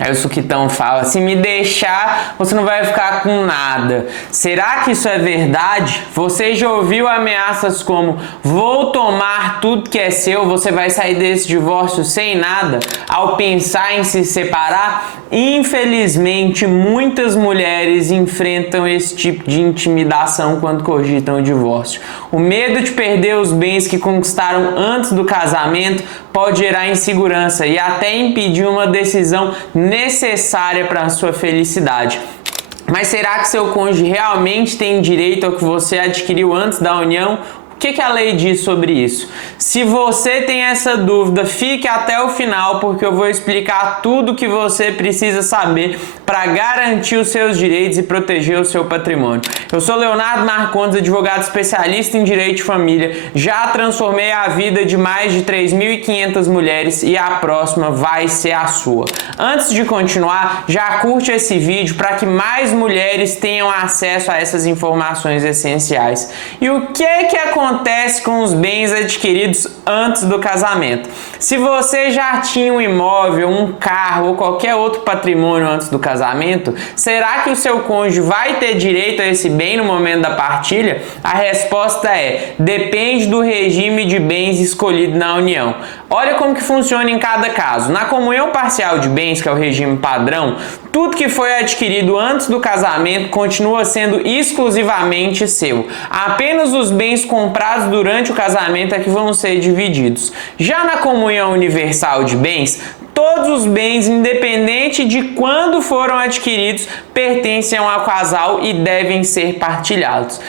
Aí o Suquitão fala: se me deixar, você não vai ficar com nada. Será que isso é verdade? Você já ouviu ameaças como: vou tomar tudo que é seu, você vai sair desse divórcio sem nada, ao pensar em se separar? Infelizmente, muitas mulheres enfrentam esse tipo de intimidação quando cogitam o divórcio. O medo de perder os bens que conquistaram antes do casamento pode gerar insegurança e até impedir uma decisão necessária para a sua felicidade. Mas será que seu cônjuge realmente tem direito ao que você adquiriu antes da união? O que a lei diz sobre isso? Se você tem essa dúvida, fique até o final, porque eu vou explicar tudo o que você precisa saber para garantir os seus direitos e proteger o seu patrimônio. Eu sou Leonardo Marcondes, advogado especialista em direito de família. Já transformei a vida de mais de 3.500 mulheres e a próxima vai ser a sua. Antes de continuar, já curte esse vídeo para que mais mulheres tenham acesso a essas informações essenciais. E o que acontece com os bens adquiridos antes do casamento? Se você já tinha um imóvel, um carro ou qualquer outro patrimônio antes do casamento, será que o seu cônjuge vai ter direito a esse bem no momento da partilha? A resposta é: depende do regime de bens escolhido na união. Olha como que funciona em cada caso. Na comunhão parcial de bens, que é o regime padrão, tudo que foi adquirido antes do casamento continua sendo exclusivamente seu. Apenas os bens comprados durante o casamento é que vão ser divididos. Já na comunhão universal de bens, todos os bens, independente de quando foram adquiridos, pertencem ao casal e devem ser partilhados.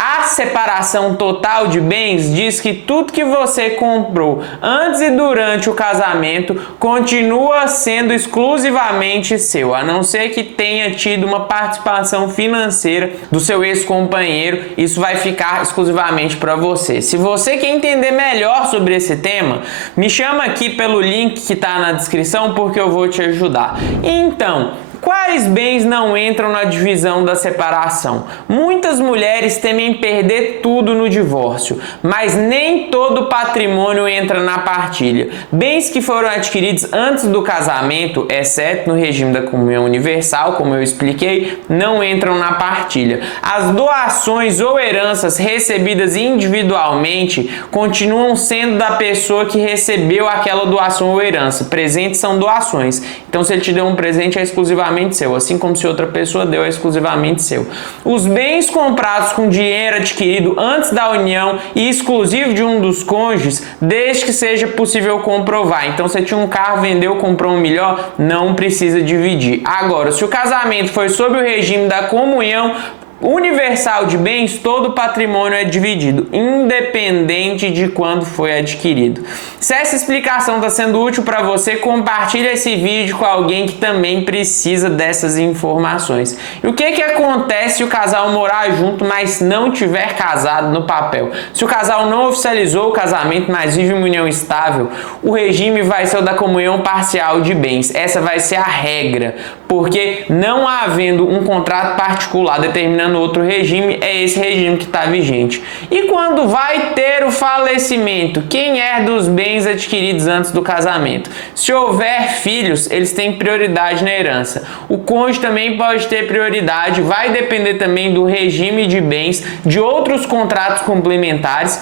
A separação total de bens diz que tudo que você comprou antes e durante o casamento continua sendo exclusivamente seu, a não ser que tenha tido uma participação financeira do seu ex-companheiro. Isso vai ficar exclusivamente para você. Se você quer entender melhor sobre esse tema, me chama aqui pelo link que está na descrição, porque eu vou te ajudar. Então, quais bens não entram na divisão da separação? Muitas mulheres temem perder tudo no divórcio, mas nem todo patrimônio entra na partilha. Bens que foram adquiridos antes do casamento, exceto no regime da comunhão universal, como eu expliquei, não entram na partilha. As doações ou heranças recebidas individualmente continuam sendo da pessoa que recebeu aquela doação ou herança. Presentes são doações. Então, se ele te deu um presente, é exclusivamente seu, assim como se outra pessoa deu, é exclusivamente seu. Os bens comprados com dinheiro adquirido antes da união e exclusivo de um dos cônjuges, desde que seja possível comprovar. Então, se tinha um carro, vendeu, comprou um melhor, não precisa dividir. Agora, se o casamento foi sob o regime da comunhão universal de bens, todo o patrimônio é dividido, independente de quando foi adquirido. Se essa explicação está sendo útil para você, compartilhe esse vídeo com alguém que também precisa dessas informações. E o que acontece se o casal morar junto, mas não tiver casado no papel? Se o casal não oficializou o casamento, mas vive uma união estável, o regime vai ser o da comunhão parcial de bens. Essa vai ser a regra, porque não havendo um contrato particular determinando outro regime, é esse regime que está vigente. E quando vai ter o falecimento, quem herda os bens adquiridos antes do casamento? Se houver filhos, eles têm prioridade na herança. O cônjuge também pode ter prioridade, vai depender também do regime de bens, de outros contratos complementares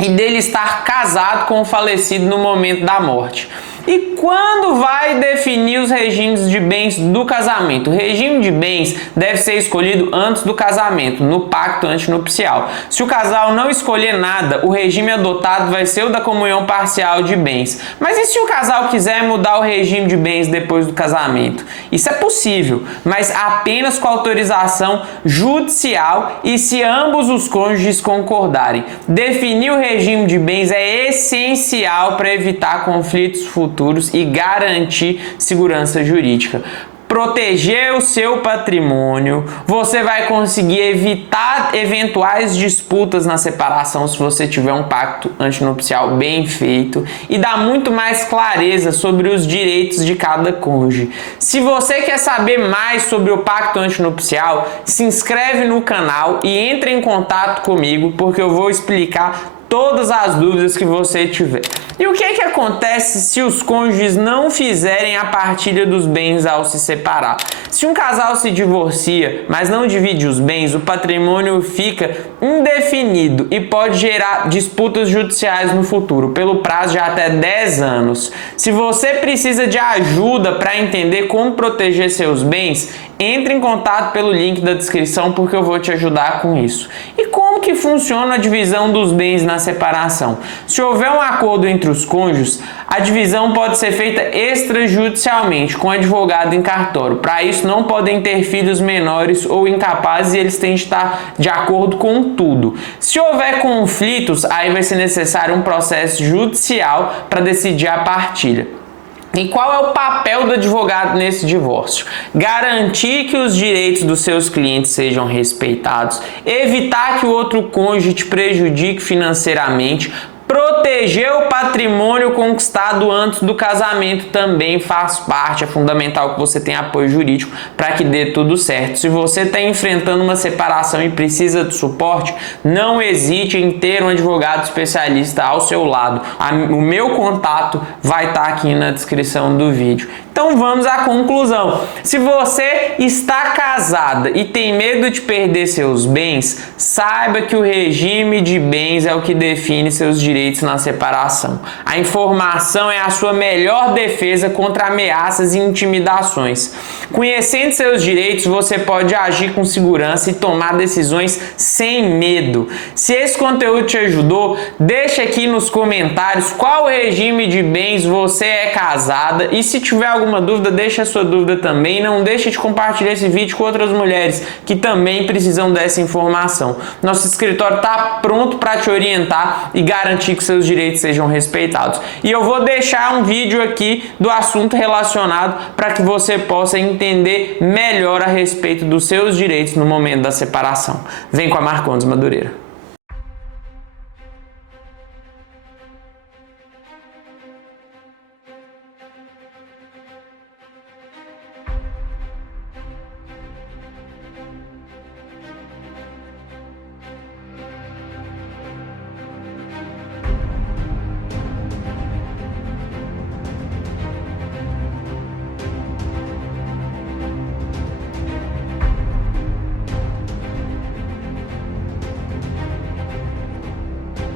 e dele estar casado com o falecido no momento da morte. E quando vai definir os regimes de bens do casamento? O regime de bens deve ser escolhido antes do casamento, no pacto antinupcial. Se o casal não escolher nada, o regime adotado vai ser o da comunhão parcial de bens. Mas e se o casal quiser mudar o regime de bens depois do casamento? Isso é possível, mas apenas com autorização judicial e se ambos os cônjuges concordarem. Definir o regime de bens é essencial para evitar conflitos futuros e garantir segurança jurídica. Proteger o seu patrimônio, você vai conseguir evitar eventuais disputas na separação se você tiver um pacto antinupcial bem feito e dá muito mais clareza sobre os direitos de cada cônjuge. Se você quer saber mais sobre o pacto antinupcial, se inscreve no canal e entre em contato comigo, porque eu vou explicar todas as dúvidas que você tiver. E o que é que acontece se os cônjuges não fizerem a partilha dos bens ao se separar? Se um casal se divorcia, mas não divide os bens, o patrimônio fica indefinido e pode gerar disputas judiciais no futuro, pelo prazo de até 10 anos. Se você precisa de ajuda para entender como proteger seus bens, entre em contato pelo link da descrição porque eu vou te ajudar com isso. E como que funciona a divisão dos bens na separação? Se houver um acordo entre os cônjuges, a divisão pode ser feita extrajudicialmente, com advogado em cartório. Para isso, não podem ter filhos menores ou incapazes e eles têm de estar de acordo com tudo. Se houver conflitos, aí vai ser necessário um processo judicial para decidir a partilha. E qual é o papel do advogado nesse divórcio? Garantir que os direitos dos seus clientes sejam respeitados, evitar que o outro cônjuge te prejudique financeiramente, proteger o patrimônio conquistado antes do casamento também faz parte, é fundamental que você tenha apoio jurídico para que dê tudo certo. Se você está enfrentando uma separação e precisa de suporte, não hesite em ter um advogado especialista ao seu lado. O meu contato vai estar aqui na descrição do vídeo. Então vamos à conclusão. Se você está casada e tem medo de perder seus bens, saiba que o regime de bens é o que define seus direitos na separação. A informação é a sua melhor defesa contra ameaças e intimidações. Conhecendo seus direitos, você pode agir com segurança e tomar decisões sem medo. Se esse conteúdo te ajudou, deixa aqui nos comentários qual regime de bens você é casada e se tiver alguma dúvida, deixa a sua dúvida também. Não deixe de compartilhar esse vídeo com outras mulheres que também precisam dessa informação. Nosso escritório está pronto para te orientar e garantir que seus direitos sejam respeitados. E eu vou deixar um vídeo aqui do assunto relacionado para que você possa entender melhor a respeito dos seus direitos no momento da separação. Vem com a Marcondes Madureira.